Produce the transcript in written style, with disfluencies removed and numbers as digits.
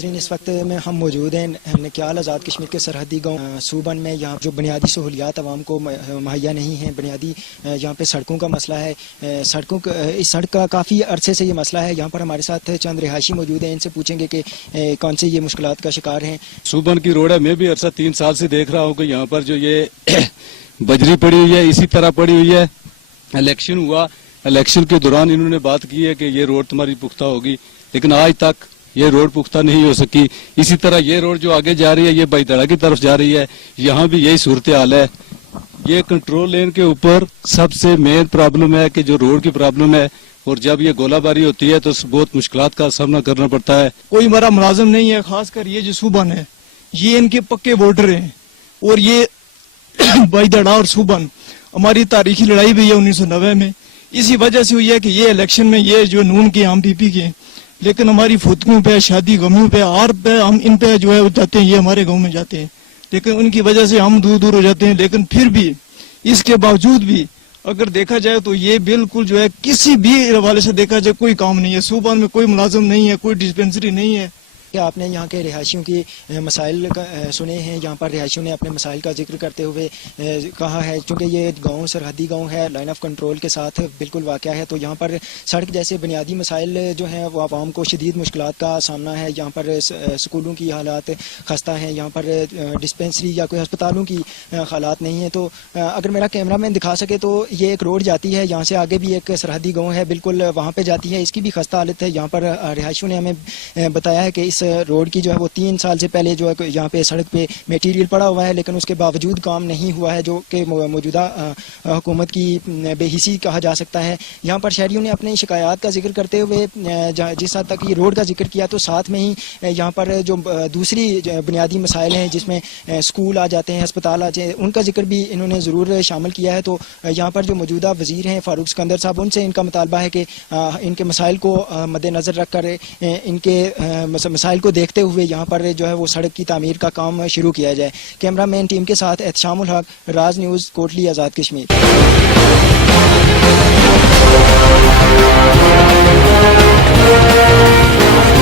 ناظرین اس وقت میں ہم موجود ہیں نکیال آزاد کشمیر کے سرحدی گاؤں سوبن میں. یہاں جو بنیادی سہولیات عوام کو مہیا نہیں ہیں, بنیادی یہاں پہ سڑکوں کا مسئلہ ہے. اس سڑک کا کافی عرصے سے یہ مسئلہ ہے. یہاں پر ہمارے ساتھ چند رہائشی موجود ہیں, ان سے پوچھیں گے کہ کون سے یہ مشکلات کا شکار ہیں. سوبن کی روڈ ہے, میں بھی عرصہ 3 سال سے دیکھ رہا ہوں کہ یہاں پر جو یہ بجری پڑی ہوئی ہے اسی طرح پڑی ہوئی ہے. الیکشن ہوا, الیکشن کے دوران انہوں نے بات کی ہے کہ یہ روڈ تمہاری پختہ ہوگی, لیکن آج تک یہ روڈ پختہ نہیں ہو سکی. اسی طرح یہ روڈ جو آگے جا رہی ہے یہ بائیدڑا کی طرف جا رہی ہے, یہاں بھی یہی صورتحال ہے. یہ کنٹرول لین کے اوپر سب سے مین پرابلم ہے کہ جو روڈ کی پرابلم ہے, اور جب یہ گولہ باری ہوتی ہے تو بہت مشکلات کا سامنا کرنا پڑتا ہے. کوئی ہمارا ملازم نہیں ہے, خاص کر یہ جو سوبن ہے یہ ان کے پکے بارڈر ہیں. اور یہ بائیدڑا اور سوبن ہماری تاریخی لڑائی بھی ہے 1990 میں, اسی وجہ سے ہوئی ہے کہ یہ الیکشن میں یہ جو نون کے عام پی پی کے, لیکن ہماری فتکوں پہ, شادی غمیوں پہ, آر پہ, ہم ان پہ جو ہے جاتے ہیں, یہ ہمارے گاؤں میں جاتے ہیں, لیکن ان کی وجہ سے ہم دور دور ہو جاتے ہیں. لیکن پھر بھی اس کے باوجود بھی اگر دیکھا جائے تو یہ بالکل جو ہے کسی بھی حوالے سے دیکھا جائے کوئی کام نہیں ہے. صوبہ میں کوئی ملازم نہیں ہے, کوئی ڈسپینسری نہیں ہے. کیا آپ نے یہاں کے رہائشیوں کی مسائل سنے ہیں؟ یہاں پر رہائشیوں نے اپنے مسائل کا ذکر کرتے ہوئے کہا ہے, چونکہ یہ گاؤں سرحدی گاؤں ہے, لائن آف کنٹرول کے ساتھ بالکل واقع ہے, تو یہاں پر سڑک جیسے بنیادی مسائل جو ہیں وہ عوام کو شدید مشکلات کا سامنا ہے. یہاں پر سکولوں کی حالات خستہ ہیں, یہاں پر ڈسپینسری یا کوئی ہسپتالوں کی حالات نہیں ہیں. تو اگر میرا کیمرہ مین دکھا سکے تو یہ ایک روڈ جاتی ہے, یہاں سے آگے بھی ایک سرحدی گاؤں ہے بالکل وہاں پہ جاتی ہے, اس کی بھی خستہ حالت ہے. یہاں پر رہائشیوں نے ہمیں بتایا ہے کہ اس روڈ کی جو ہے وہ 3 سال سے پہلے جو ہے یہاں پہ سڑک پہ میٹیریل پڑا ہوا ہے, لیکن اس کے باوجود کام نہیں ہوا ہے, جو کہ موجودہ حکومت کی بے حسی کہا جا سکتا ہے. یہاں پر شہریوں نے اپنی شکایات کا ذکر کرتے ہوئے جس حد تک یہ روڈ کا ذکر کیا, تو ساتھ میں ہی یہاں پر جو دوسری بنیادی مسائل ہیں جس میں اسکول آ جاتے ہیں, ہسپتال آ جاتے ہیں, ان کا ذکر بھی انہوں نے ضرور شامل کیا ہے. تو یہاں پر جو موجودہ وزیر ہیں فاروق سکندر صاحب, ان سے ان کا مطالبہ ہے کہ ان کے مسائل کو مد نظر رکھ کر ان کے مسائل کو دیکھتے ہوئے یہاں پر جو ہے وہ سڑک کی تعمیر کا کام شروع کیا جائے. کیمرہ مین ٹیم کے ساتھ احتشام الحق, راز نیوز, کوٹلی آزاد کشمیر.